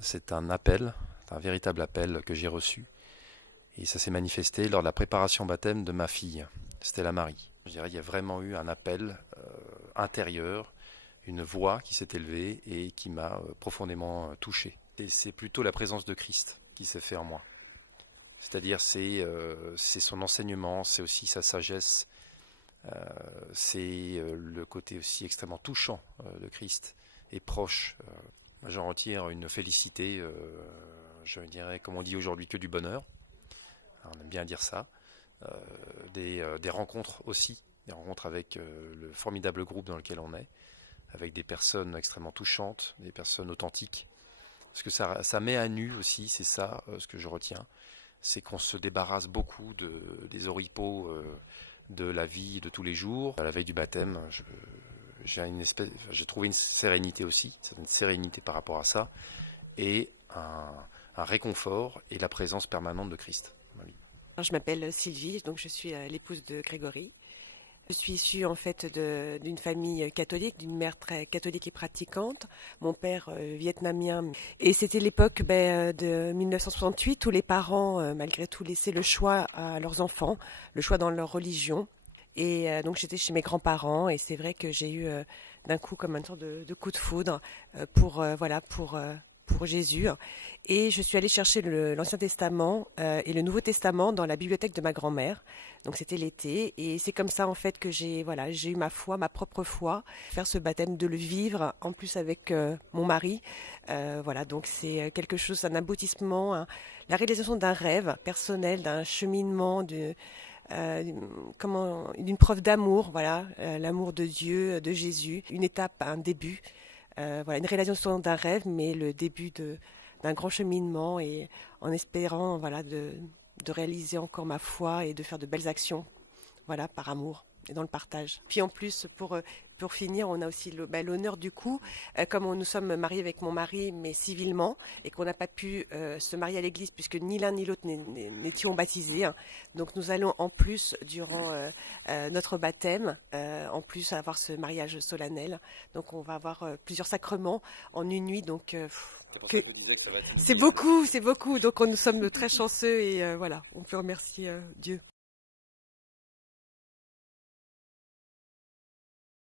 C'est un appel, un véritable appel que j'ai reçu. Et ça s'est manifesté lors de la préparation baptême de ma fille, Stella Marie. Je dirais qu'il y a vraiment eu un appel intérieur, une voix qui s'est élevée et qui m'a profondément touché. Et c'est plutôt la présence de Christ qui s'est fait en moi. C'est-à-dire c'est son enseignement, c'est aussi sa sagesse, c'est le côté aussi extrêmement touchant de Christ et proche. J'en retire une félicité, je dirais comme on dit aujourd'hui que du bonheur. On aime bien dire ça. Des rencontres aussi, des rencontres avec le formidable groupe dans lequel on est, avec des personnes extrêmement touchantes, des personnes authentiques. Parce que ça met à nu aussi, c'est ça ce que je retiens, c'est qu'on se débarrasse beaucoup des oripeaux de la vie de tous les jours. À la veille du baptême, j'ai trouvé une sérénité aussi, une sérénité par rapport à ça, et un réconfort et la présence permanente de Christ dans ma vie. Je m'appelle Sylvie, donc je suis l'épouse de Grégory. Je suis issue en fait d'une famille catholique, d'une mère très catholique et pratiquante, mon père vietnamien. Et c'était l'époque de 1968 où les parents, malgré tout, laissaient le choix à leurs enfants, le choix dans leur religion. Et donc j'étais chez mes grands-parents et c'est vrai que j'ai eu d'un coup comme une sorte de coup de foudre pour Jésus. Et je suis allée chercher l'Ancien Testament et le Nouveau Testament dans la bibliothèque de ma grand-mère. Donc c'était l'été et c'est comme ça en fait que j'ai eu ma foi, ma propre foi, faire ce baptême, de le vivre en plus avec mon mari. Donc c'est quelque chose, un aboutissement, la réalisation d'un rêve personnel, d'un cheminement, euh, d'une preuve d'amour, l'amour de Dieu, de Jésus, une étape, un début, une réalisation d'un rêve, mais le début d'un grand cheminement et en espérant, de réaliser encore ma foi et de faire de belles actions, par amour et dans le partage. Puis en plus, pour finir, on a aussi l'honneur du coup, comme nous sommes mariés avec mon mari, mais civilement, et qu'on n'a pas pu se marier à l'église puisque ni l'un ni l'autre n'étions baptisés. Hein. Donc nous allons en plus, durant notre baptême, en plus avoir ce mariage solennel. Donc on va avoir plusieurs sacrements en une nuit. Donc C'est pour ça que je me disais que ça va être une c'est vie. beaucoup, c'est beaucoup. Donc nous sommes très chanceux et on peut remercier Dieu.